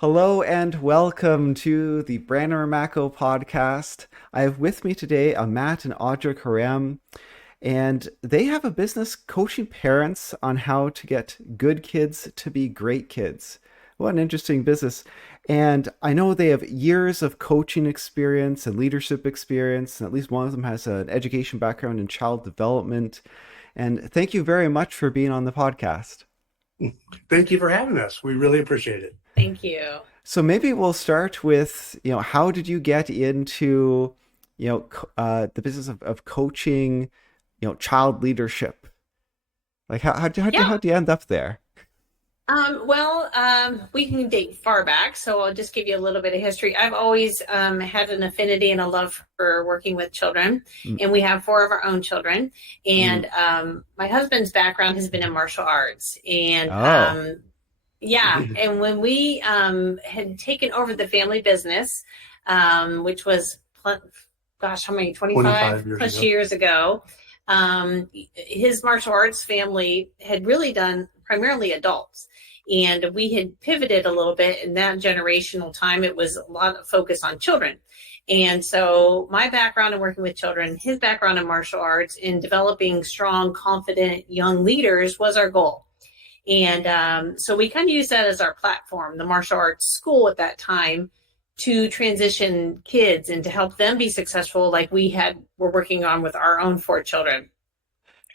Hello and welcome to the Branner Mako podcast. I have with me today a Matt and Audra Karam, and they have a business coaching parents on how to get good kids to be great kids. What an interesting business. And I know they have years of coaching experience and leadership experience, and at least one of them has an education background in child development. And thank you very much for being on the podcast. Thank you for having us. We really appreciate it. Thank you. So maybe we'll start with, how did you get into, the business of coaching, child leadership? Like Yeah. how'd you end up there? We can date far back, so I'll just give you a little bit of history. I've always had an affinity and a love for working with children, Mm, and we have four of our own children. mm. And my husband's background has been in martial arts, and Oh. yeah. And when we had taken over the family business, which was, gosh, how many, 25 25 years plus ago. years ago, his martial arts family had really done primarily adults. And we had pivoted a little bit in that generational time. It was a lot of focus on children. And so my background in working with children, his background in martial arts, in developing strong, confident young leaders was our goal. And so we kind of used that as our platform, the martial arts school at that time, to transition kids and to help them be successful like we're working on with our own four children.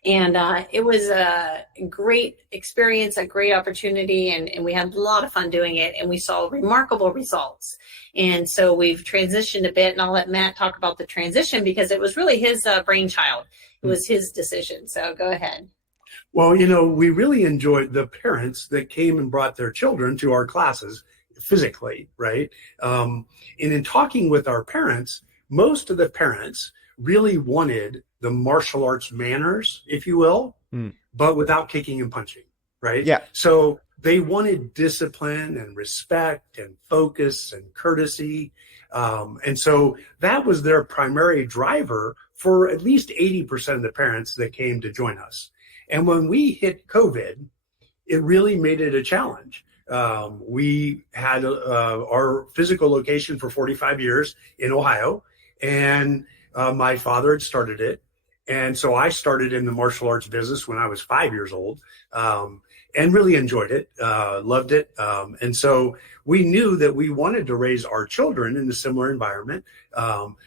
And it was a great experience, a great opportunity, and we had a lot of fun doing it, and we saw remarkable results. And so we've transitioned a bit, and I'll let Matt talk about the transition because it was really his brainchild. It was his decision. So go ahead. Well, we really enjoyed the parents that came and brought their children to our classes physically, right? And in talking with our parents, most of the parents really wanted the martial arts manners, if you will, Mm. but without kicking and punching, right? Yeah. So they wanted discipline and respect and focus and courtesy. And so that was their primary driver for at least 80% of the parents that came to join us. And when we hit COVID, it really made it a challenge. We had our physical location for 45 years in Ohio, and my father had started it. And so I started in the martial arts business when I was 5 years old, and really enjoyed it, loved it. And so we knew that we wanted to raise our children in a similar environment,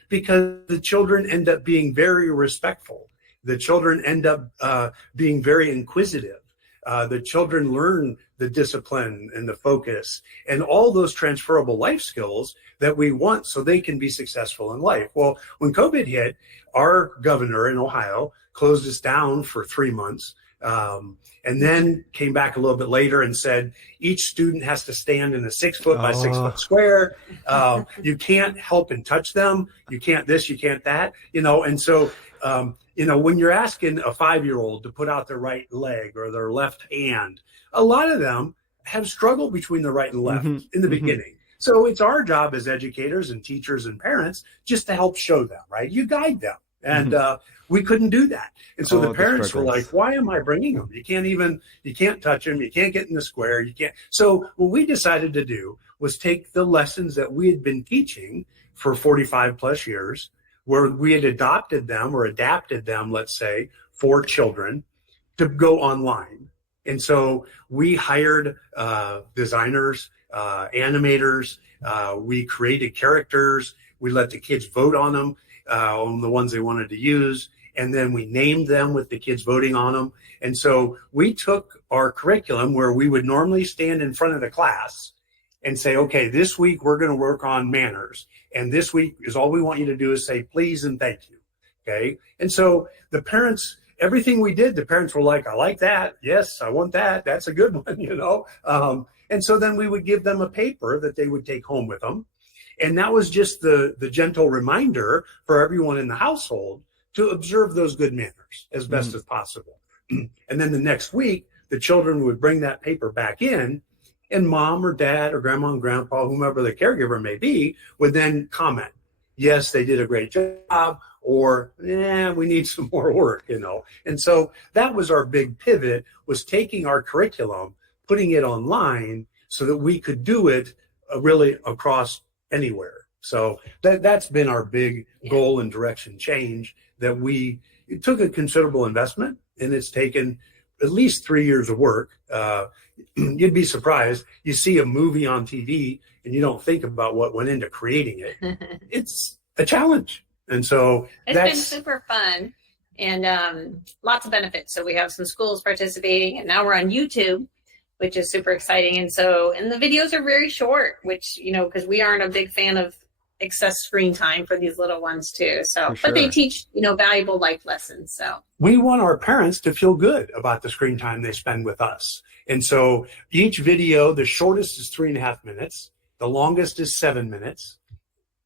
because the children end up being very respectful. The children end up being very inquisitive. The children learn the discipline and the focus and all those transferable life skills that we want so they can be successful in life. Well, when COVID hit, our governor in Ohio closed us down for 3 months, and then came back a little bit later and said, each student has to stand in a 6 foot by 6 foot square. You can't help and touch them. You can't this, you can't that, and so when you're asking a 5-year-old to put out their right leg or their left hand, a lot of them have struggled between the right and left Hmm. in the Hmm. beginning. So it's our job as educators and teachers and parents just to help show them, right? You guide them. And Hmm. we couldn't do that. And so Oh, the the parents were like, struggles. why am I bringing them? You can't touch them. You can't get in the square. You can't. So what we decided to do was take the lessons that we had been teaching for 45 plus years, where we had adopted them or adapted them, let's say, for children to go online. And so we hired designers, animators. We created characters. We let the kids vote on them, on the ones they wanted to use. And then we named them with the kids voting on them. And so we took our curriculum where we would normally stand in front of the class and say, okay, this week we're going to work on manners. And this week is all we want you to do is say, please and thank you. Okay. And so the parents, everything we did, the parents were like, I like that. Yes, I want that. That's a good one. And so then we would give them a paper that they would take home with them. And that was just the gentle reminder for everyone in the household to observe those good manners as best Hmm. as possible. And then the next week, the children would bring that paper back in, and mom or dad or grandma and grandpa, whomever the caregiver may be, would then comment, yes, they did a great job, or we need some more work. And so that was our big pivot, was taking our curriculum, putting it online so that we could do it really across anywhere. So that's been our big goal and direction change, that it took a considerable investment, and it's taken at least 3 years of work. You'd be surprised. You see a movie on TV and you don't think about what went into creating it. It's a challenge. And so it's been super fun, and lots of benefits. So we have some schools participating, and now we're on YouTube, which is super exciting. And the videos are very short, which, because we aren't a big fan of excess screen time for these little ones too. So, For sure. But they teach, valuable life lessons. So we want our parents to feel good about the screen time they spend with us. And so each video, the shortest is 3.5 minutes. The longest is 7 minutes.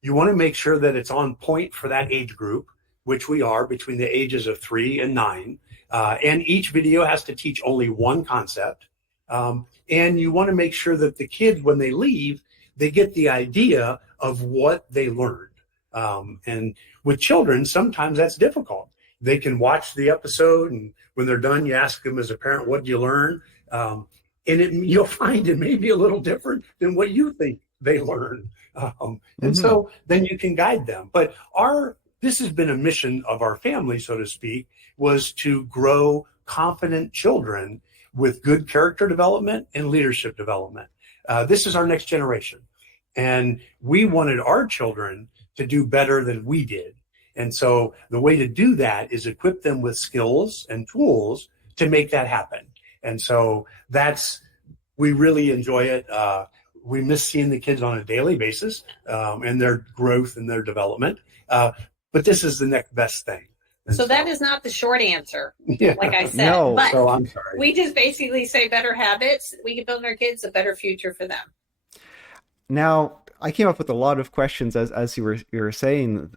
You want to make sure that it's on point for that age group, which we are, between the ages of 3 and 9. And each video has to teach only one concept. And you want to make sure that the kids, when they leave, they get the idea of what they learned. And with children, sometimes that's difficult. They can watch the episode, and when they're done, you ask them as a parent, what did you learn? And you'll find it may be a little different than what you think they learned. And so then you can guide them. But this has been a mission of our family, so to speak, was to grow confident children with good character development and leadership development. This is our next generation. And we wanted our children to do better than we did. And so the way to do that is equip them with skills and tools to make that happen. And so we really enjoy it. We miss seeing the kids on a daily basis, and their growth and their development. But this is the next best thing. And so that is not the short answer, yeah. like I said. No. But so I'm sorry. We just basically say better habits. We can build in our kids a better future for them. Now, I came up with a lot of questions as you were saying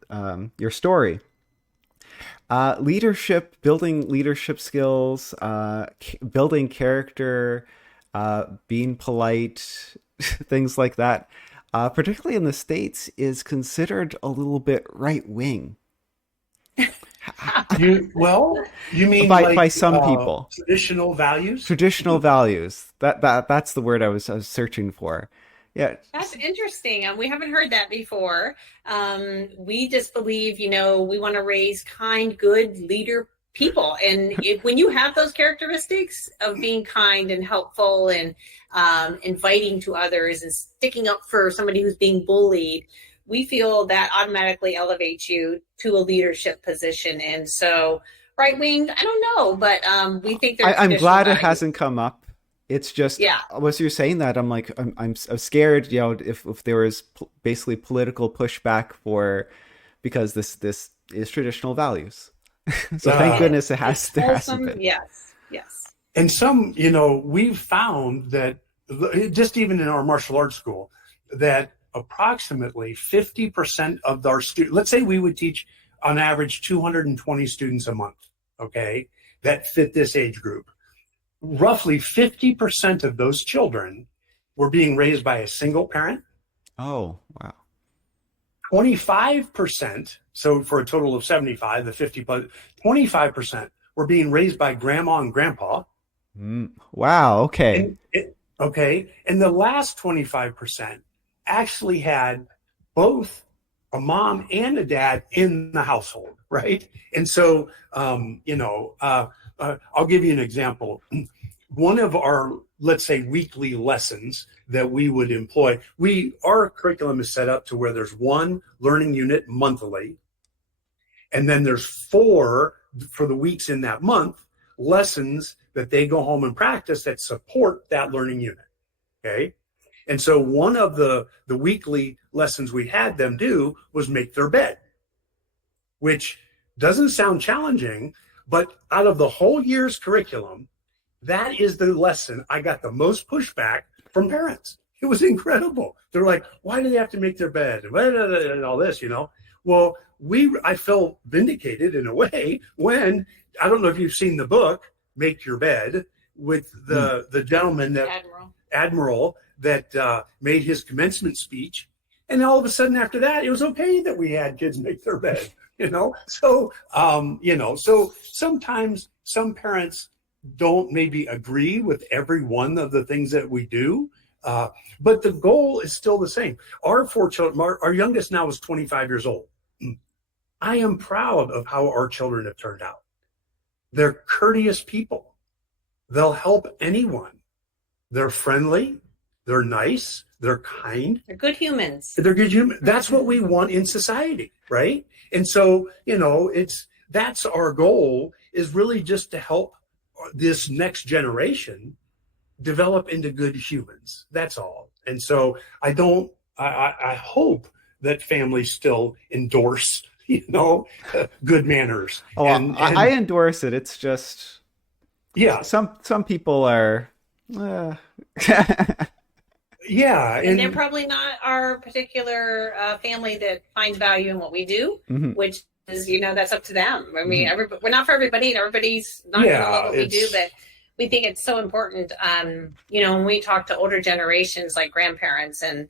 your story. Leadership, building leadership skills, building character, being polite, things like that, particularly in the States, is considered a little bit right wing. You mean by some people, traditional values? Traditional values. That's the word I was searching for. Yeah, that's interesting. We haven't heard that before. We just believe, we want to raise kind, good leader people, and when you have those characteristics of being kind and helpful and inviting to others and sticking up for somebody who's being bullied, we feel that automatically elevates you to a leadership position. And so right wing, I don't know, but we think there's I'm glad values. It hasn't come up. It's just, as you're saying that, I'm like, I'm scared, if there was basically political pushback because this is traditional values. So thank goodness there hasn't been. Yes. And some, we've found that just even in our martial arts school, that approximately 50% of our students, let's say we would teach on average 220 students a month, okay, that fit this age group. Roughly 50% of those children were being raised by a single parent. Oh, wow. 25%, so for a total of 75, the 50 plus, 25% were being raised by grandma and grandpa. Wow, okay. And the last 25% actually had both a mom and a dad in the household, right? And so, I'll give you an example. One of our, let's say, weekly lessons that we would employ, our curriculum is set up to where there's one learning unit monthly, and then there's 4 for the weeks in that month, lessons that they go home and practice that support that learning unit, okay? And so one of the weekly lessons we had them do was make their bed, which doesn't sound challenging, but out of the whole year's curriculum, that is the lesson I got the most pushback from parents. It was incredible. They're like, why do they have to make their bed? And all this, Well, I felt vindicated in a way when, I don't know if you've seen the book, Make Your Bed, with the gentleman Admiral that made his commencement speech. And all of a sudden after that, it was okay that we had kids make their bed, So, so sometimes some parents don't maybe agree with every one of the things that we do. But the goal is still the same. Our 4 children, our youngest now is 25 years old. I am proud of how our children have turned out. They're courteous people. They'll help anyone. They're friendly. They're nice. They're kind. They're good humans. They're good humans. That's what we want in society, right? And so, that's our goal, is really just to help this next generation develop into good humans. That's all. And so I hope that families still endorse, good manners. Oh, and I endorse it. It's just, yeah, some people are, yeah, and they're probably not our particular family that finds value in what we do, mm-hmm. which is, that's up to them. I mean, we're not for everybody, and everybody's not going to love what we do, but we think it's so important. When we talk to older generations, like grandparents, and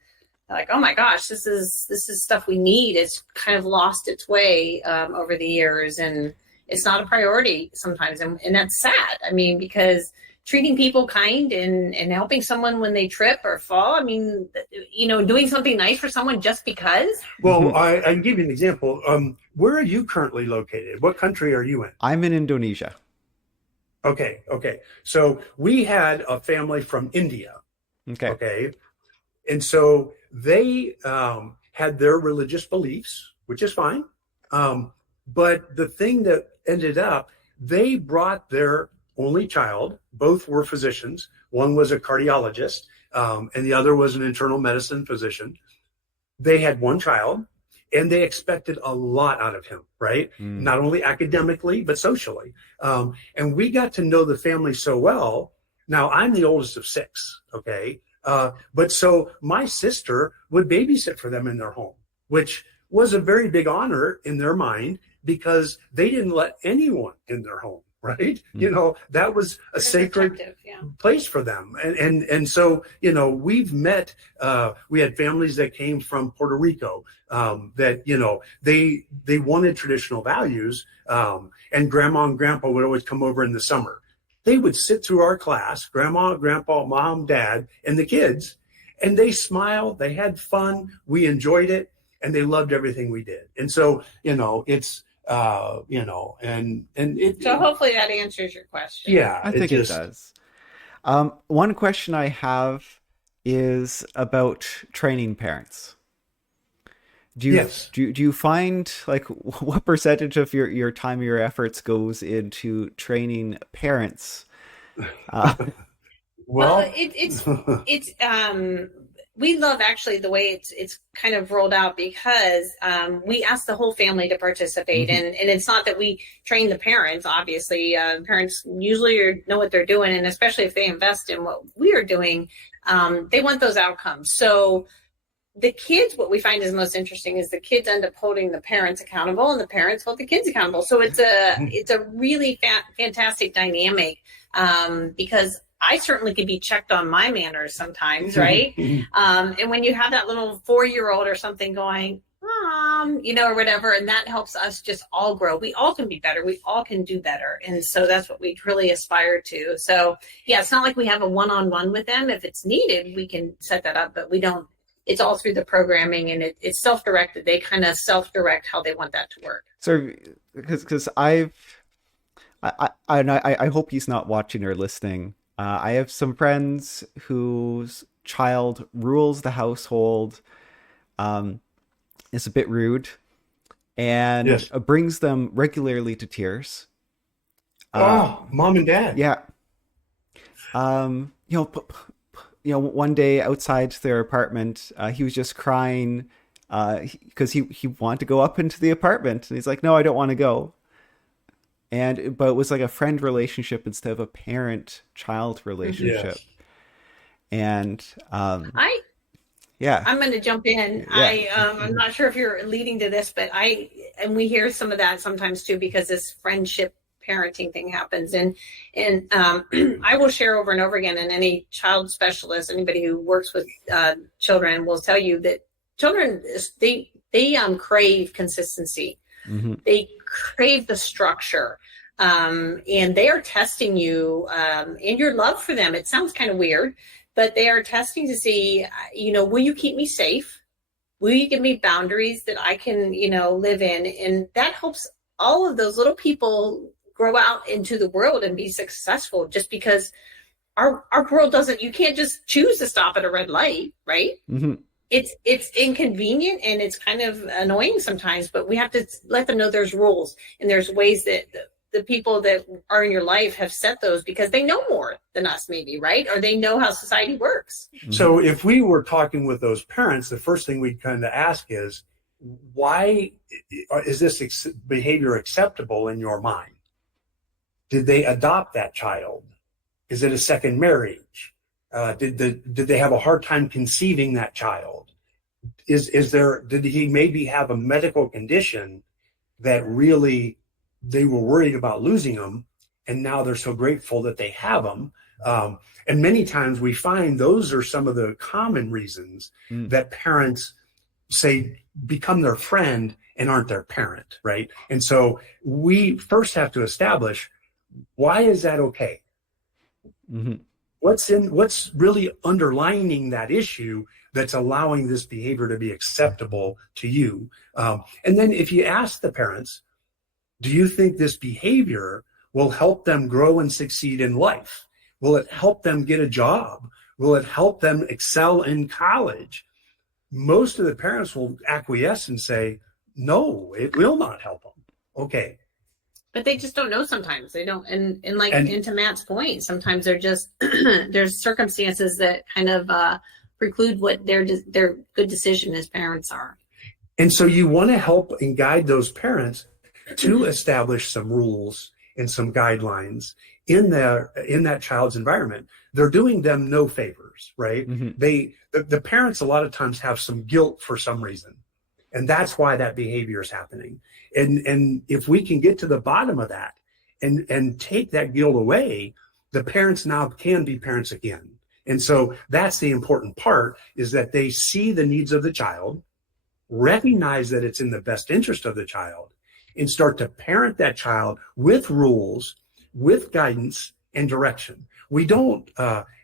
like, oh my gosh, this is stuff we need. It's kind of lost its way over the years, and it's not a priority sometimes, and that's sad. I mean, because treating people kind and helping someone when they trip or fall. I mean, doing something nice for someone just because. Well, I can give you an example. Where are you currently located? What country are you in? I'm in Indonesia. Okay. So we had a family from India. Okay. And so they had their religious beliefs, which is fine. But the thing that ended up, they brought their only child. Both were physicians. One was a cardiologist, and the other was an internal medicine physician. They had one child, and they expected a lot out of him, right? Not only academically, but socially. And we got to know the family so well. Now, I'm the oldest of 6, okay? But so my sister would babysit for them in their home, which was a very big honor in their mind, because they didn't let anyone in their home. Right. That was a sacred place for them. And so, we've met, we had families that came from Puerto Rico, that, they wanted traditional values. And grandma and grandpa would always come over in the summer. They would sit through our class, grandma, grandpa, mom, dad, and the kids, and they smiled, they had fun, we enjoyed it, and they loved everything we did. And so, it's, so hopefully that answers your question. Yeah, I think it does. One question I have is about training parents. Do you find, like, what percentage of your time, your efforts goes into training parents? Well, it's we love actually the way it's kind of rolled out, because we ask the whole family to participate, and it's not that we train the parents. Obviously, parents usually know what they're doing, and especially if they invest in what we are doing, they want those outcomes. So the kids, what we find is most interesting is the kids end up holding the parents accountable, and the parents hold the kids accountable. So it's a really fantastic dynamic, because I certainly could be checked on my manners sometimes, right? And when you have that little 4-year-old or something going, Mom, or whatever, and that helps us just all grow. We all can be better. We all can do better. And so that's what we really aspire to. So yeah, it's not like we have a one-on-one with them. If it's needed, we can set that up, but we don't. It's all through the programming, and it's self-directed. They kind of self-direct how they want that to work. So, because I hope he's not watching or listening. I have some friends whose child rules the household, is a bit rude, and brings them regularly to tears. Mom and dad. Yeah. One day outside their apartment, he was just crying because he wanted to go up into the apartment, and he's like, "No, I don't want to go." But it was like a friend relationship instead of a parent-child relationship. Yes. And I'm going to jump in. Yeah. I'm not sure if you're leading to this, but we hear some of that sometimes too, because this friendship parenting thing happens. And I will share over and over again, and any child specialist, anybody who works with children will tell you that children, they crave consistency. Mm-hmm. They crave the structure, and they are testing you and your love for them. It sounds kind of weird, but they are testing to see, will you keep me safe? Will you give me boundaries that I can, live in? And that helps all of those little people grow out into the world and be successful, just because our world doesn't, you can't just choose to stop at a red light, right? Hmm. It's inconvenient and it's kind of annoying sometimes, but we have to let them know there's rules and there's ways that the people that are in your life have set those because they know more than us, maybe, right? Or they know how society works. So if we were talking with those parents, the first thing we'd kind of ask is, why is this behavior acceptable in your mind? Did they adopt that child? Is it a second marriage? Did they have a hard time conceiving that child? Did he maybe have a medical condition that really they were worried about losing them, and now they're so grateful that they have them? And many times we find those are some of the common reasons that parents say become their friend and aren't their parent, right? And so we first have to establish, why is that okay? Hmm. What's really underlining that issue that's allowing this behavior to be acceptable to you? And then if you ask the parents, do you think this behavior will help them grow and succeed in life? Will it help them get a job? Will it help them excel in college? Most of the parents will acquiesce and say, no, it will not help them. Okay. But they just don't know sometimes. They don't. And to Matt's point, sometimes they're just, there's circumstances that kind of preclude what their good decision as parents are. And so you want to help and guide those parents to establish some rules and some guidelines in that child's environment. They're doing them no favors, right? Mm-hmm. The parents a lot of times have some guilt for some reason, and that's why that behavior is happening. And if we can get to the bottom of that and take that guilt away, the parents now can be parents again. And so that's the important part, is that they see the needs of the child, recognize that it's in the best interest of the child, and start to parent that child with rules, with guidance and direction. We don't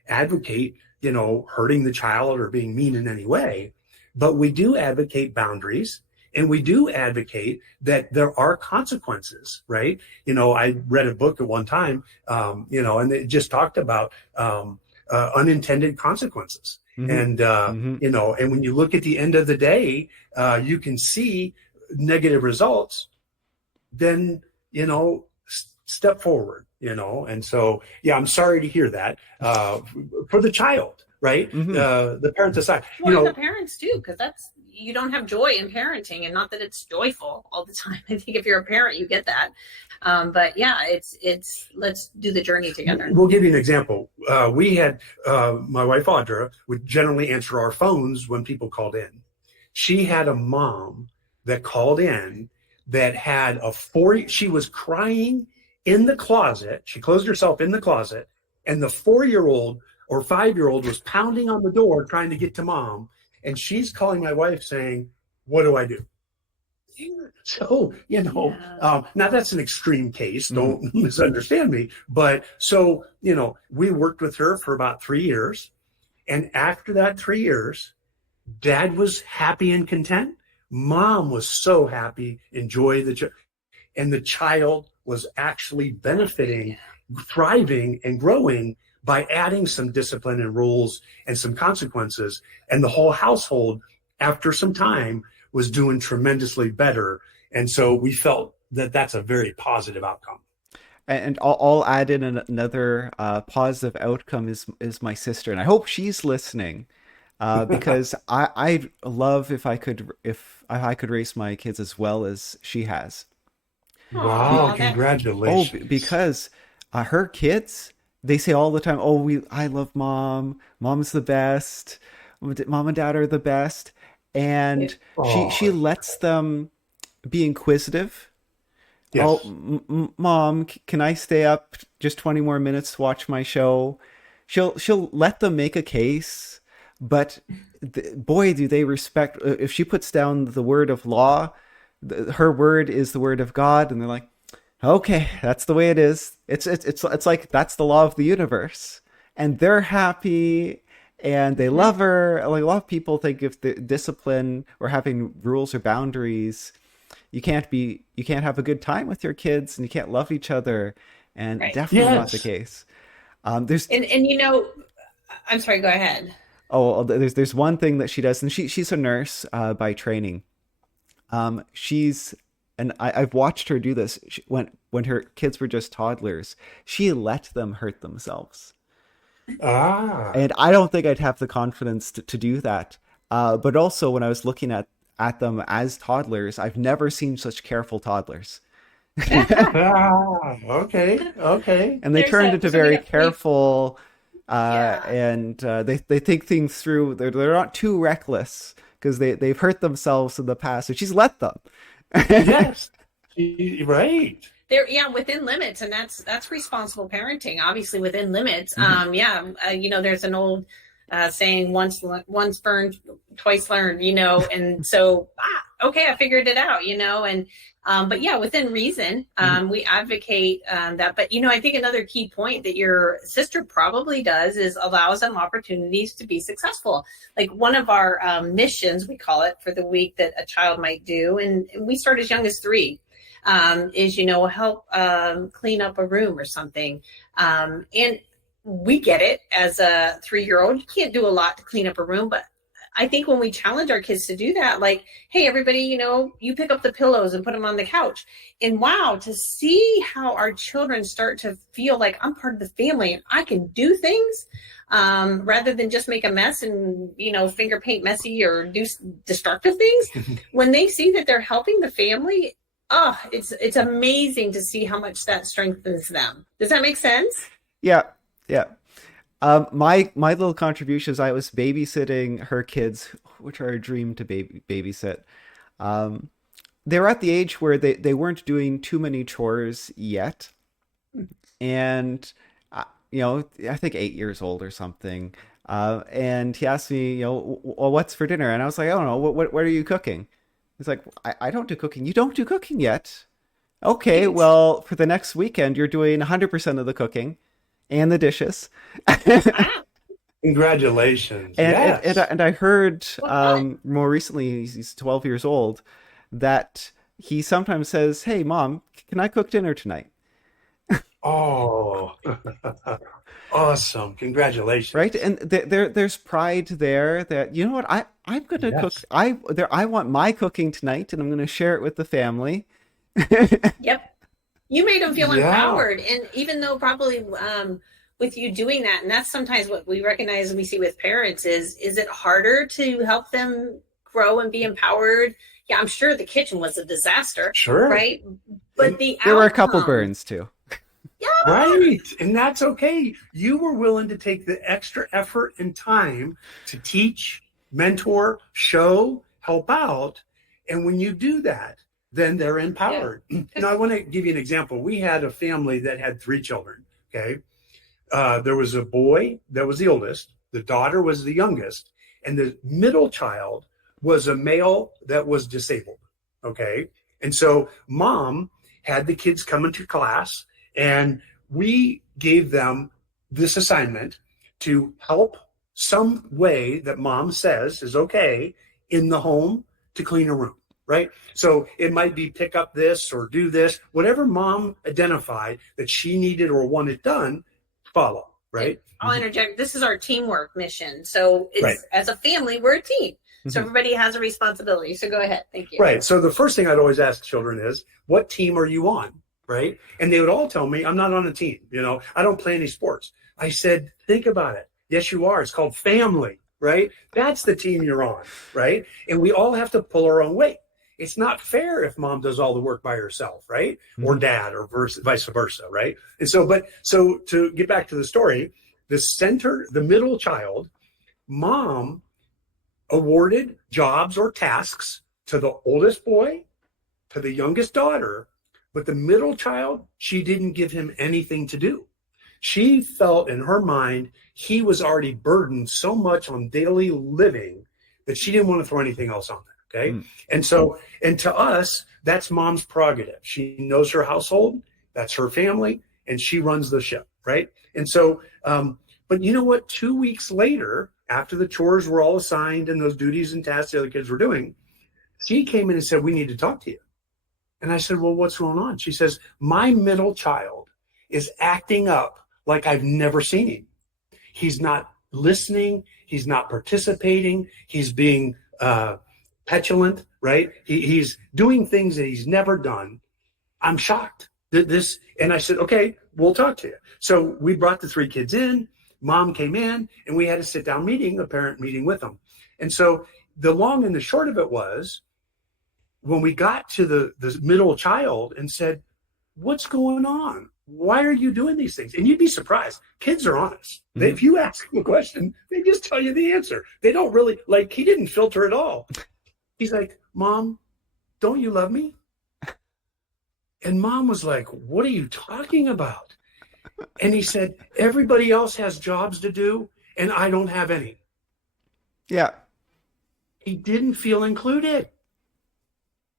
advocate, hurting the child or being mean in any way, but we do advocate boundaries, and we do advocate that there are consequences, right? I read a book at one time, and it just talked about unintended consequences. Mm-hmm. And, and when you look at the end of the day, you can see negative results, then, step forward, and so, yeah, I'm sorry to hear that for the child, right? Mm-hmm. The parents aside, well, the parents too, because you don't have joy in parenting, and not that it's joyful all the time. I think if you're a parent, you get that. But yeah, it's let's do the journey together. We'll give you an example. We had my wife Audra would generally answer our phones when people called in. She had a mom that called in that had she was crying in the closet. She closed herself in the closet, and the 4-year-old or 5-year-old was pounding on the door trying to get to mom. And she's calling my wife saying, what do I do? So, now that's an extreme case. Don't misunderstand me. But so, we worked with her for about 3 years. And after that 3 years, dad was happy and content. Mom was so happy, enjoyed and the child was actually benefiting, thriving and growing by adding some discipline and rules and some consequences. And the whole household, after some time, was doing tremendously better. And so we felt that that's a very positive outcome. And I'll add in another positive outcome is my sister, and I hope she's listening, because I love if I could raise my kids as well as she has. Wow! Congratulations! Because her kids, they say all the time, I love mom. Mom's the best. Mom and dad are the best. And she lets them be inquisitive. Yes. Mom, can I stay up just 20 more minutes to watch my show? She'll let them make a case, but boy, do they respect. If she puts down the word of law, her word is the word of God, and they're like, okay, that's the way it is. It's like that's the law of the universe, and they're happy, and they Mhm. love her. Like a lot of people think if the discipline or having rules or boundaries, you can't have a good time with your kids and you can't love each other, and Right. definitely not the Yes. case. There's And I'm sorry, go ahead. there's one thing that she does, and she's a nurse by training. She's and I've watched her do this. When her kids were just toddlers, she let them hurt themselves, Ah. and I don't think I'd have the confidence to do that. But also, when I was looking at them as toddlers, I've never seen such careful toddlers. Ah, okay. Okay. And they There's turned a into so we very have three. careful, Yeah. and they think things through. They're not too reckless because they've hurt themselves in the past, and she's let them. Yes. Right. They're, yeah, within limits, and that's responsible parenting, obviously within limits. Mhm. Yeah, there's an old saying, once burned, twice learned, and so okay, I figured it out, and but yeah, within reason, Mhm. we advocate that. But I think another key point that your sister probably does is allows them opportunities to be successful. Like one of our missions, we call it, for the week that a child might do, and we start as young as 3, is help clean up a room or something, and we get it. As a 3-year-old, you can't do a lot to clean up a room, but I think when we challenge our kids to do that, like, hey, everybody, you pick up the pillows and put them on the couch. And wow, to see how our children start to feel like I'm part of the family and I can do things, rather than just make a mess and, finger paint messy or do destructive things. When they see that they're helping the family, it's amazing to see how much that strengthens them. Does that make sense? Yeah, yeah. My little contributions. I was babysitting her kids, which are a dream to babysit. Um, they were at the age where they weren't doing too many chores yet, and I think 8 years old or something. And he asked me, well, what's for dinner? And I was like, I don't know. What are you cooking? He's like, I don't do cooking. You don't do cooking yet? Okay, well, for the next weekend, you're doing 100% of the cooking and the dishes. Ah, Congratulations. And Yes. I heard well done. more recently, he's 12 years old, that he sometimes says, "Hey, mom, can I cook dinner tonight?" Oh, awesome. Right? Congratulations. And there's pride there that, you know what, I'm gonna cook. Yes. I want my cooking tonight, and I'm gonna share it with the family. Yep. You made them feel Yeah. empowered. And even though probably with you doing that, and that's sometimes what we recognize and we see with parents is it harder to help them grow and be empowered? Yeah, I'm sure the kitchen was a disaster, Sure. right? But And the There were a couple outcome, burns too. yeah, right. And that's okay. You were willing to take the extra effort and time to teach, mentor, show, help out. And when you do that, then they're yeah. empowered. I want to give you an example. We had a family that had 3 children. Okay. There was a boy that was the oldest, the daughter was the youngest, and the middle child was a male that was disabled. Okay. And so mom had the kids come into class, and we gave them this assignment to help some way that mom says is okay in the home to clean a room. Right. So it might be pick up this or do this, whatever mom identified that she needed or wanted done, follow, And right? I'll interject. This is our teamwork mission. So Right. it's, as a family, we're a team. So Mhm. everybody has a responsibility. So go ahead. Thank you. Right. So the first thing I'd always ask children is, what team are you on? Right. And they would all tell me, I'm not on a team. I don't play any sports. I said, think about it. Yes, you are. It's called family. Right. That's the team you're on. Right. And we all have to pull our own weight. It's not fair if mom does all the work by herself, right? Or Mhm. dad, or vice versa, right? And so to get back to the story, the middle child, mom awarded jobs or tasks to the oldest boy, to the youngest daughter, but the middle child, she didn't give him anything to do. She felt in her mind he was already burdened so much on daily living that she didn't want to throw anything else on there. Okay. Mm. And to us, that's mom's prerogative. She knows her household, that's her family, and she runs the ship. Right. And so, but you know what? 2 weeks later, after the chores were all assigned and those duties and tasks the other kids were doing, she came in and said, we need to talk to you. And I said, well, what's going on? She says, my middle child is acting up like I've never seen him. He's not listening. He's not participating. He's being petulant, right? He's doing things that he's never done. I'm shocked. And I said, okay, we'll talk to you. So we brought the 3 kids in. Mom came in, and we had a sit-down meeting, a parent meeting with them. And so the long and the short of it was, when we got to the middle child and said, what's going on? Why are you doing these things? And you'd be surprised. Kids are honest. Mm-hmm. If you ask them a question, they just tell you the answer. They don't really, like, he didn't filter at all. He's like, Mom, don't you love me? And Mom was like, what are you talking about? And he said, everybody else has jobs to do, and I don't have any. Yeah. He didn't feel included.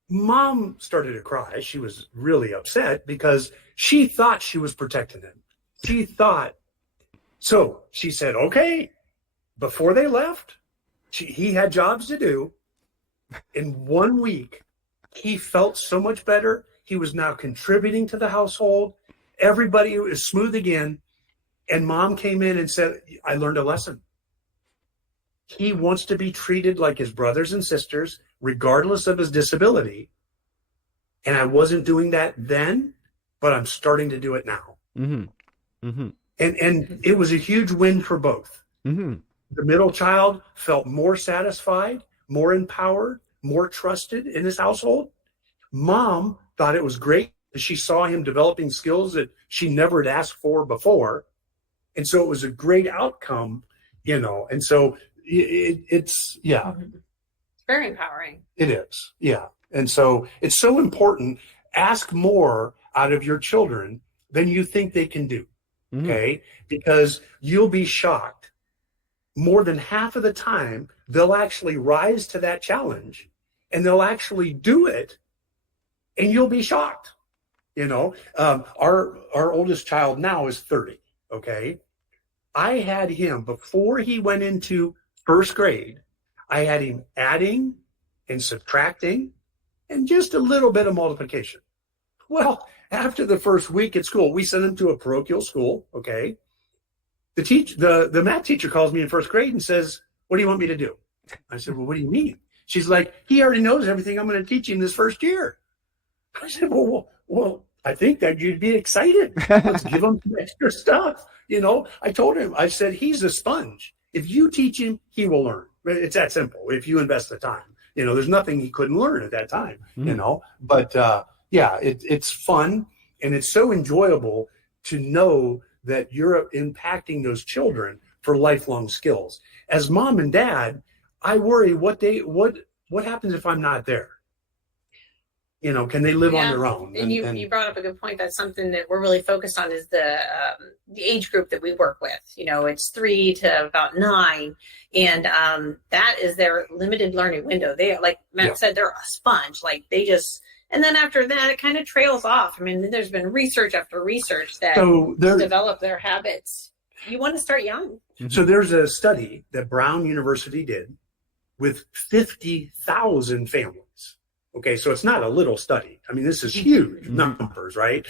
Mom started to cry. She was really upset because she thought she was protecting him. She thought. So she said, okay, before they left, he had jobs to do. In 1 week, he felt so much better. He was now contributing to the household. Everybody was smooth again. And Mom came in and said, I learned a lesson. He wants to be treated like his brothers and sisters, regardless of his disability. And I wasn't doing that then, but I'm starting to do it now. Mm-hmm. Mm-hmm. And it was a huge win for both. Mm-hmm. The middle child felt more satisfied, more empowered, more trusted in his household. Mom thought it was great that she saw him developing skills that she never had asked for before. And so it was a great outcome, and so it's very empowering. It is. Yeah. And so it's so important. Ask more out of your children than you think they can do. Mm-hmm. Okay. Because you'll be shocked. More than half of the time, they'll actually rise to that challenge and they'll actually do it. And you'll be shocked. Our oldest child now is 30. Okay. I had him before he went into first grade. I had him adding and subtracting and just a little bit of multiplication. Well, after the first week at school, we sent him to a parochial school. Okay. The math teacher calls me in first grade and says, what do you want me to do? I said, well, what do you mean? She's like, he already knows everything I'm going to teach him this first year. I said, well, I think that you'd be excited. Let's give him some extra stuff. I told him, I said, he's a sponge. If you teach him, he will learn. It's that simple. If you invest the time, there's nothing he couldn't learn at that time, but it's fun. And it's so enjoyable to know that you're impacting those children for lifelong skills. As mom and dad, I worry what happens if I'm not there? Can they live on their own? And you brought up a good point. That's something that we're really focused on is the age group that we work with. It's 3 to about 9. And that is their limited learning window. They, like Matt said, they're a sponge. Like and then after that, it kind of trails off. I mean, there's been research after research that develop their habits. You want to start young. So there's a study that Brown University did with 50,000 families. Okay, so it's not a little study. I mean, this is huge numbers, right?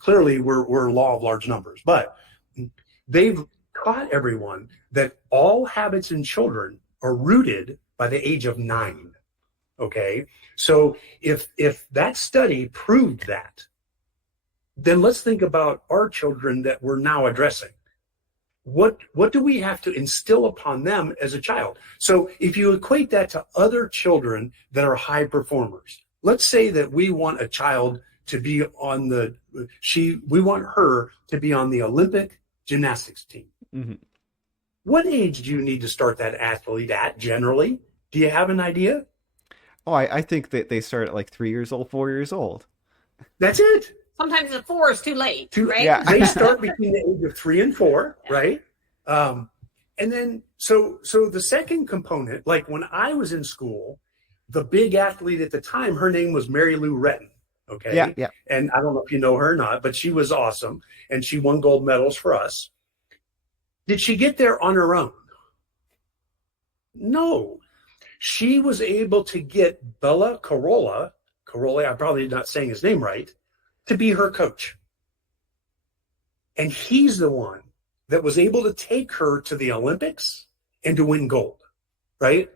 Clearly, we're law of large numbers, but they've taught everyone that all habits in children are rooted by the age of 9. Okay, so if that study proved that, then let's think about our children that we're now addressing. What do we have to instill upon them as a child? So if you equate that to other children that are high performers, let's say that we want a child to be we want her to be on the Olympic gymnastics team. Mm-hmm. What age do you need to start that athlete at generally? Do you have an idea? Oh, I think that they start at like 3 years old, 4 years old. That's it. Sometimes the 4 is too late, right? Yeah. They start between the age of 3 and 4, right? And then, so the second component, like when I was in school, the big athlete at the time, her name was Mary Lou Retton. Okay. Yeah. And I don't know if you know her or not, but she was awesome. And she won gold medals for us. Did she get there on her own? No, she was able to get Bella Carolla, I'm probably not saying his name right, to be her coach. And he's the one that was able to take her to the Olympics and to win gold, right?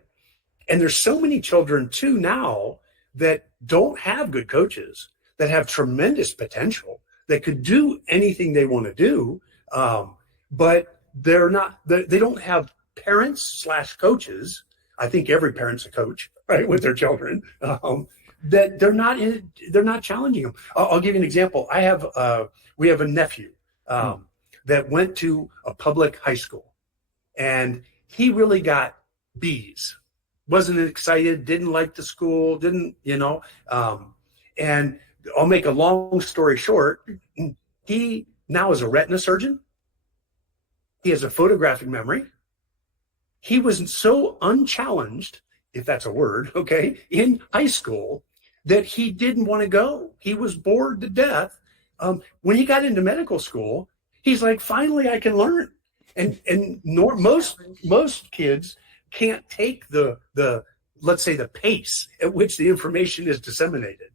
And there's so many children too now that don't have good coaches, that have tremendous potential, that could do anything they want to do, but they don't have parents slash coaches. I think every parent's a coach, right, with their children. That they're not challenging them. I'll give you an example. We have a nephew that went to a public high school, and he really got B's. Wasn't excited, didn't like the school, didn't, and I'll make a long story short. He now is a retina surgeon. He has a photographic memory. He was so unchallenged, if that's a word, okay, in high school that he didn't want to go. He was bored to death. When he got into medical school, he's like, finally, I can learn. And most kids can't take the let's say the pace at which the information is disseminated.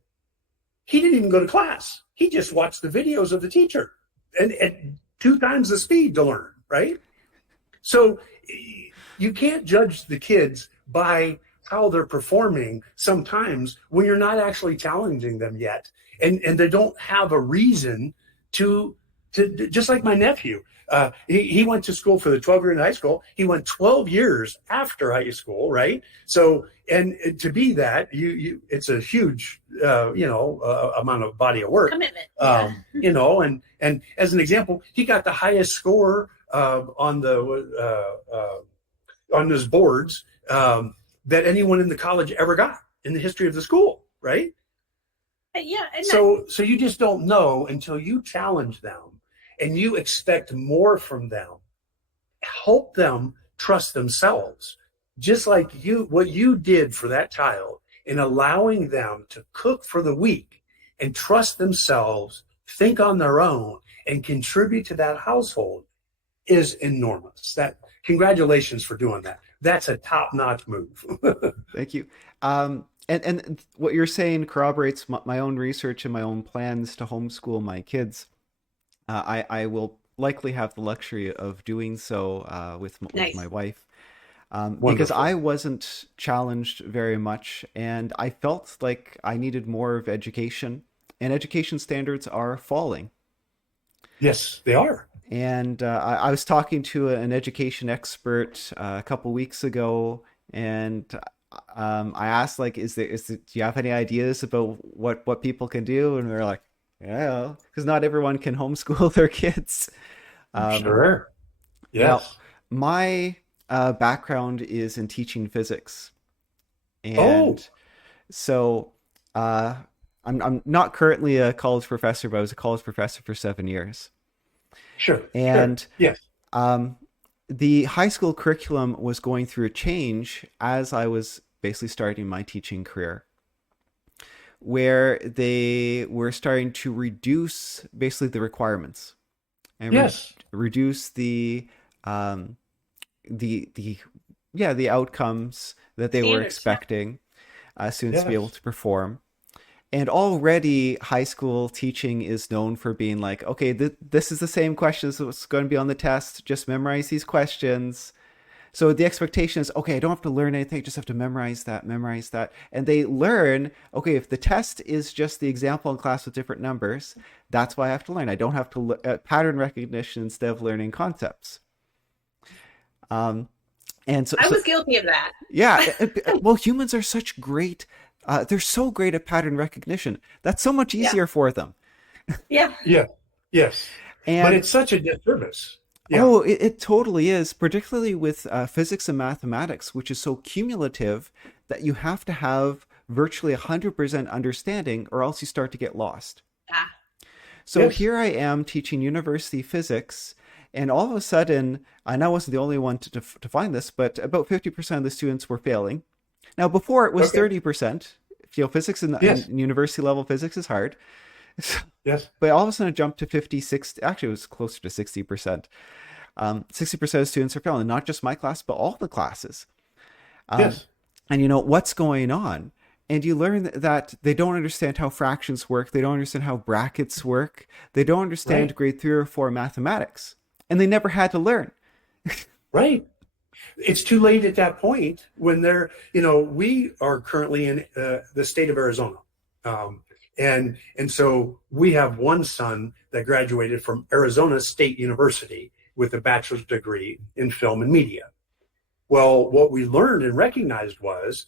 He didn't even go to class. He just watched the videos of the teacher and at 2 times the speed to learn, right? So you can't judge the kids by how they're performing sometimes when you're not actually challenging them yet. And they don't have a reason to just like my nephew. He went to school for the 12 year in high school. He went 12 years after high school, right? So, and to be that, it's a huge, amount of body of work. Commitment. And as an example, he got the highest score on his boards that anyone in the college ever got in the history of the school, right? Yeah. So you just don't know until you challenge them and you expect more from them. Help them trust themselves, just like what you did for that child in allowing them to cook for the week and trust themselves, think on their own, and contribute to that household is enormous. Congratulations for doing that. That's a top-notch move. Thank you. And what you're saying corroborates my own research and my own plans to homeschool my kids. I will likely have the luxury of doing so with my wife, because I wasn't challenged very much, and I felt like I needed more of education, and education standards are falling. Yes, they are. And I was talking to an education expert a couple weeks ago, and I asked, like, do you have any ideas about what people can do? And they're like, yeah, because not everyone can homeschool their kids. Sure. Yes. Well, my background is in teaching physics, and so I'm not currently a college professor, but I was a college professor for 7 years. Sure. And yes, the high school curriculum was going through a change as I was basically starting my teaching career, where they were starting to reduce basically the requirements and reduce the outcomes that they were expecting students to be able to perform. And already high school teaching is known for being like, okay, this is the same questions that's going to be on the test. Just memorize these questions. So the expectation is, okay, I don't have to learn anything. I just have to memorize that. And they learn, okay, if the test is just the example in class with different numbers, that's why I have to learn. I don't have to pattern recognition instead of learning concepts. And so I was guilty of that. Yeah. Well, humans are such great. They're so great at pattern recognition. That's so much easier for them. Yeah. Yeah. Yes. But it's such a disservice. Yeah. Oh, it totally is, particularly with physics and mathematics, which is so cumulative that you have to have virtually 100% understanding or else you start to get lost. Ah. So here I am teaching university physics, and all of a sudden, and I wasn't the only one to find this, but about 50% of the students were failing. Now, before it was 30%. Physics and university level physics is hard. Yes. But all of a sudden it jumped to 56. Actually, it was closer to 60%. 60% of students are failing, not just my class, but all the classes. Um, Yes. and what's going on. And you learn that they don't understand how fractions work. They don't understand how brackets work. They don't understand Right. grade 3 or 4 mathematics. And they never had to learn. Right. It's too late at that point when we are currently in the state of Arizona. Um, and so we have one son that graduated from Arizona State University with a bachelor's degree in film and media. Well, what we learned and recognized was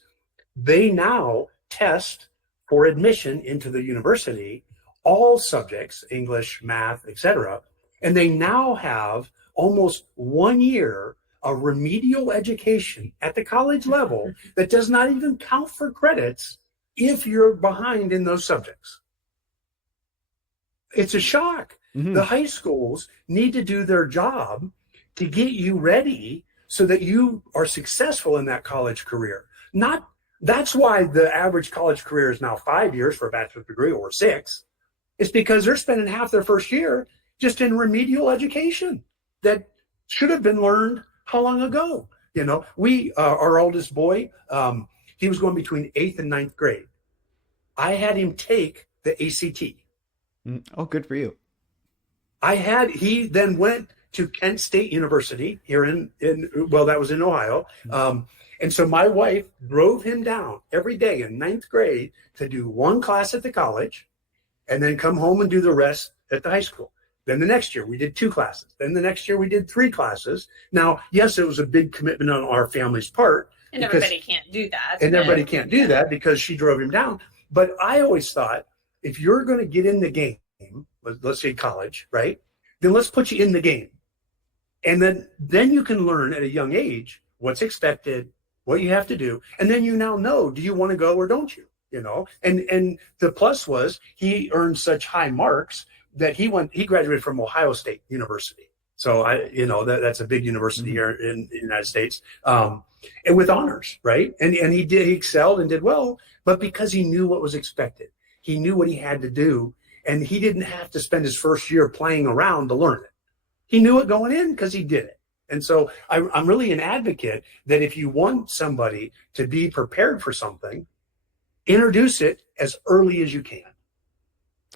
they now test for admission into the university all subjects, English, math, etc. And they now have almost 1 year of remedial education at the college level that does not even count for credits if you're behind in those subjects. It's a shock. Mm-hmm. The high schools need to do their job to get you ready so that you are successful in that college career. That's why the average college career is now 5 years for a bachelor's degree or 6. It's because they're spending half their first year just in remedial education that should have been learned how long ago? Our oldest boy, he was going between 8th and 9th grade. I had him take the ACT. Oh, good for you. He then went to Kent State University here that was in Ohio. And so my wife drove him down every day in 9th grade to do one class at the college and then come home and do the rest at the high school. Then the next year we did 2 classes. Then the next year we did 3 classes. Now, yes, it was a big commitment on our family's part. And everybody can't do that. And everybody can't do that because she drove him down. But I always thought, if you're going to get in the game, let's say college, right? Then let's put you in the game. And then you can learn at a young age what's expected, what you have to do. And then you now know, do you want to go or don't you? And the plus was he earned such high marks that he graduated from Ohio State University. So that's a big university here in the United States. And with honors, right? And he excelled and did well, but because he knew what was expected, he knew what he had to do, and he didn't have to spend his first year playing around to learn it. He knew it going in because he did it. And so I'm really an advocate that if you want somebody to be prepared for something, introduce it as early as you can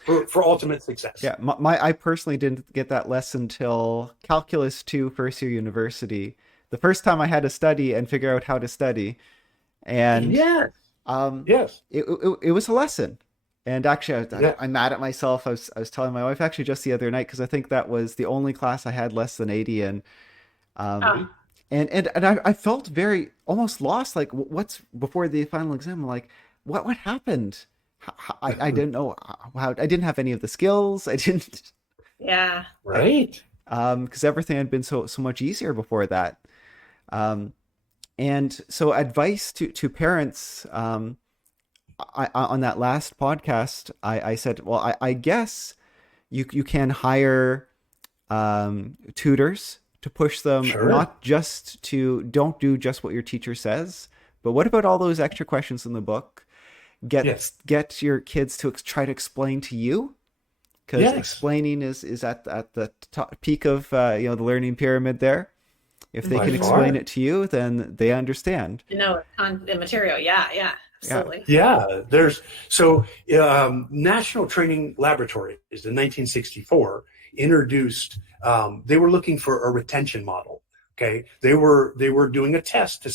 for ultimate success. Yeah, I personally didn't get that lesson till Calculus 2 first year university. The first time I had to study and figure out how to study. And yes. It was a lesson. And actually, I'm mad at myself. I was telling my wife actually just the other night, because I think that was the only class I had less than 80 in. And I felt very almost lost. Like, what's before the final exam? I'm like, what happened? I didn't know how. I didn't have any of the skills. I didn't. Yeah. Right. Because everything had been so much easier before that. And so advice to parents. On that last podcast, I said, well, I guess you can hire tutors to push them, Sure. not just don't do just what your teacher says, but what about all those extra questions in the book? Get your kids to try to explain to you, because explaining is at the top, peak of the learning pyramid there. If they can explain it to you, then they understand. The material. Yeah. Absolutely. Yeah, National Training Laboratories in 1964 introduced. They were looking for a retention model. Okay, they were doing a test to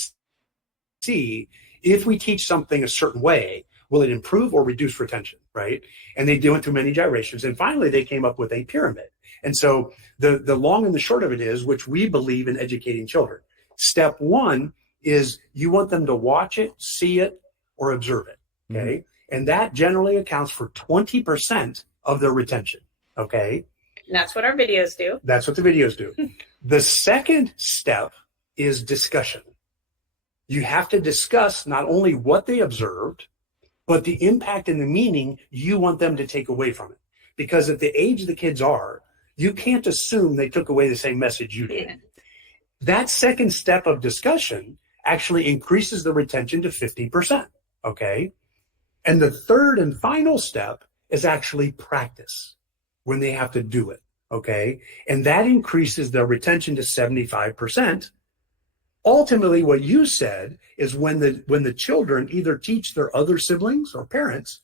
see if we teach something a certain way, will it improve or reduce retention, right? And they went through many gyrations, and finally they came up with a pyramid. And so the long and the short of it is, which we believe in educating children. Step 1 is you want them to watch it, see it, or observe it, okay? Mm-hmm. And that generally accounts for 20% of their retention, okay? And that's what our videos do. That's what the videos do. The second step is discussion. You have to discuss not only what they observed, but the impact and the meaning you want them to take away from it. Because at the age the kids are, you can't assume they took away the same message you did. Yeah. That second step of discussion actually increases the retention to 50%. Okay. And the third and final step is actually practice when they have to do it. Okay. And that increases their retention to 75%. ultimately what you said is when the children either teach their other siblings or parents,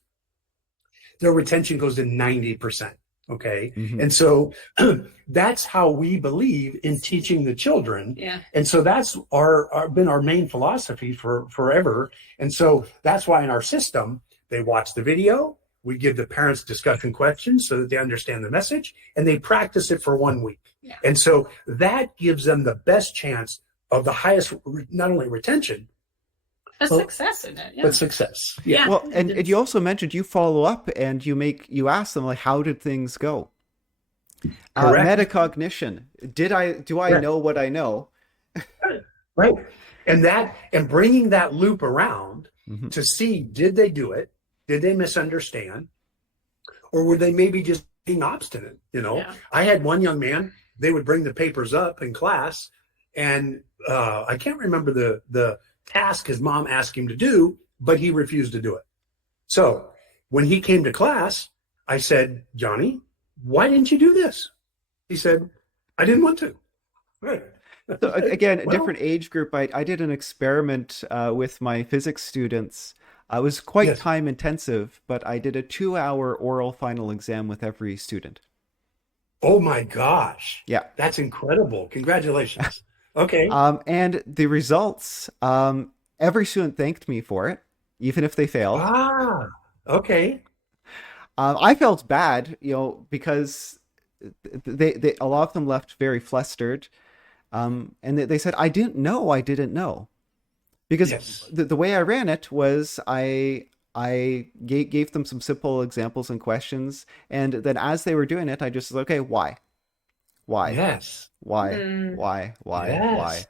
their retention goes to 90%. Okay. Mm-hmm. And so that's how we believe in teaching the children. Yeah. And so that's been our main philosophy for forever. And so that's why in our system, they watch the video, we give the parents discussion questions so that they understand the message, and they practice it for 1 week. Yeah. And so that gives them the best chance of the highest, not only retention, A success in it. Yeah. but success. Yeah. Well, and you also mentioned you follow up and you ask them, like, how did things go? Correct. Metacognition. Do I Correct. know what I know? Right. And bringing that loop around Mm-hmm. to see, did they do it? Did they misunderstand? Or were they maybe just being obstinate? Yeah. I had one young man, they would bring the papers up in class, and I can't remember the task his mom asked him to do, but he refused to do it. So when he came to class, I said, Johnny, why didn't you do this? He said, I didn't want to. Right. So again, a Well, different age group. I did an experiment with my physics students. It was quite yes. time intensive, but I did a 2-hour oral final exam with every student. Oh my gosh. Yeah. That's incredible. Congratulations. Okay. And the results, every student thanked me for it, even if they failed. Okay. I felt bad, because they a lot of them left very flustered. And they said, I didn't know. Because Yes. the way I ran it was I gave them some simple examples and questions. And then as they were doing it, I just said, okay, why? Yes. Why? Mm. Why? Yes.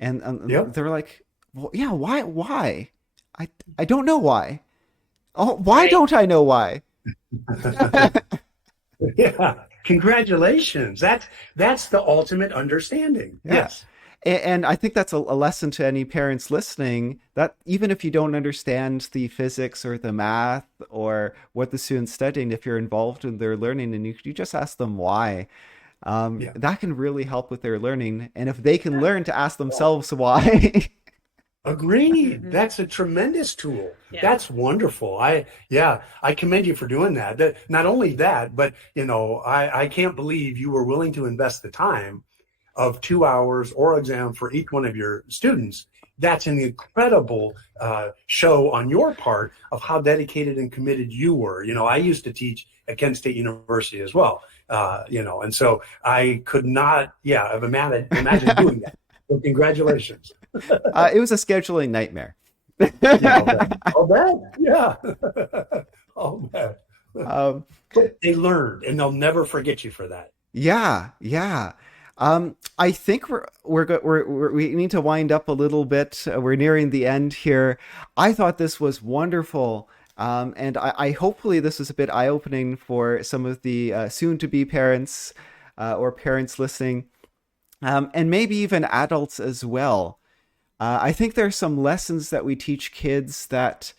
And Yep. they were like, well, yeah, why? I don't know why. Oh, why Right. don't I know why? Yeah. Congratulations. That's the ultimate understanding. Yeah. Yes. And I think that's a lesson to any parents listening, that even if you don't understand the physics or the math or what the student's studying, if you're involved in their learning and you just ask them why, Yeah. that can really help with their learning. And if they can learn to ask themselves why. Agreed. Mhm. That's a tremendous tool. Yeah. That's wonderful. I commend you for doing that. Not only that, but I can't believe you were willing to invest the time of 2 hours oral exam for each one of your students. That's an incredible show on your part of how dedicated and committed you were. I used to teach at Kent State University as well. And so I could not, have imagined doing that. So congratulations. It was a scheduling nightmare. Yeah, I'll bet. Yeah. I'll bet. But they learned, and they'll never forget you for that. Yeah. I think we need to wind up a little bit. We're nearing the end here. I thought this was wonderful. And I hopefully this is a bit eye-opening for some of the soon-to-be parents or parents listening, and maybe even adults as well. I think there's some lessons that we teach kids that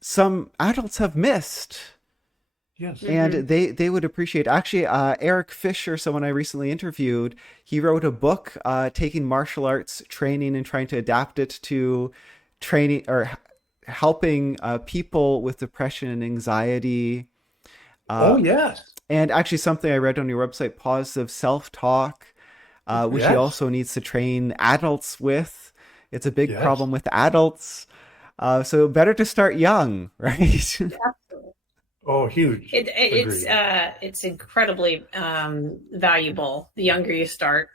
some adults have missed. Yes. And they would appreciate. Actually, Eric Fisher, someone I recently interviewed, he wrote a book taking martial arts training and trying to adapt it to training or helping people with depression and anxiety. Oh, yes. And actually something I read on your website, positive self-talk, which he Yes. also needs to train adults with. It's a big Yes. problem with adults. So better to start young, right? Absolutely. Oh, huge. It's incredibly valuable the younger you start.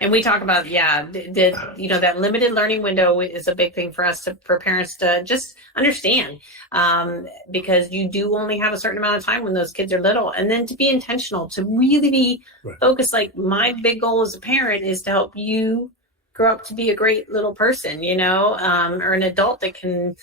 And we talk about, that limited learning window is a big thing for us for parents to just understand, because you do only have a certain amount of time when those kids are little, and then to be intentional, to really be Right. focused. Like my big goal as a parent is to help you grow up to be a great little person, or an adult that can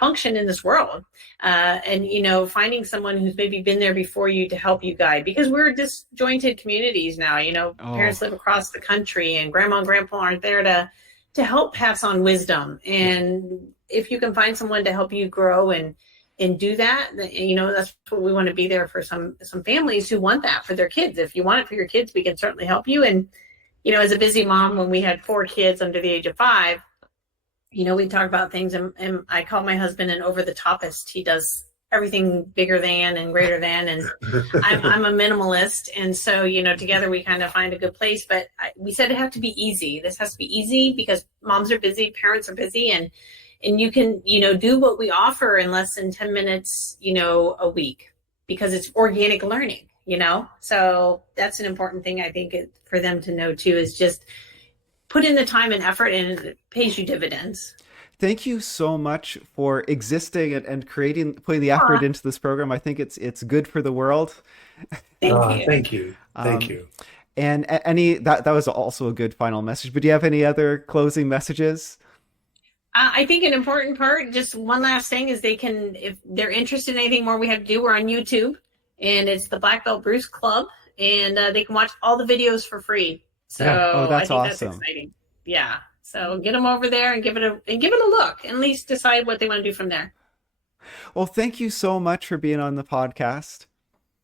function in this world, and finding someone who's maybe been there before you to help you guide, because we're disjointed communities now. Parents live across the country, and grandma and grandpa aren't there to help pass on wisdom. And if you can find someone to help you grow and do that, that's what we want to be there for. Some families who want that for their kids. If you want it for your kids, we can certainly help you. And as a busy mom, when we had 4 kids under the age of 5, we talk about things, and I call my husband an over the topist. He does everything bigger than and greater than, and I'm a minimalist, and so together we kind of find a good place. But we said it has to be easy. This has to be easy because moms are busy, parents are busy, and you can do what we offer in less than 10 minutes a week, because it's organic learning. So that's an important thing, I think, for them to know too, is just put in the time and effort, and it pays you dividends. Thank you so much for existing and putting the effort into this program. I think it's good for the world. Thank you. Thank you. Thank you. And that was also a good final message. But do you have any other closing messages? I think an important part, just one last thing, is if they're interested in anything more we have to do, we're on YouTube, and it's the Black Belt Bruce Club, and they can watch all the videos for free. So that's I think awesome. That's exciting. Yeah. So get them over there and give it a look, and at least decide what they want to do from there. Well, thank you so much for being on the podcast.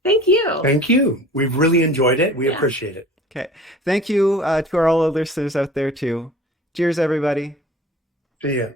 Thank you. Thank you. We've really enjoyed it. We appreciate it. Okay. Thank you to all our listeners out there too. Cheers, everybody. See ya.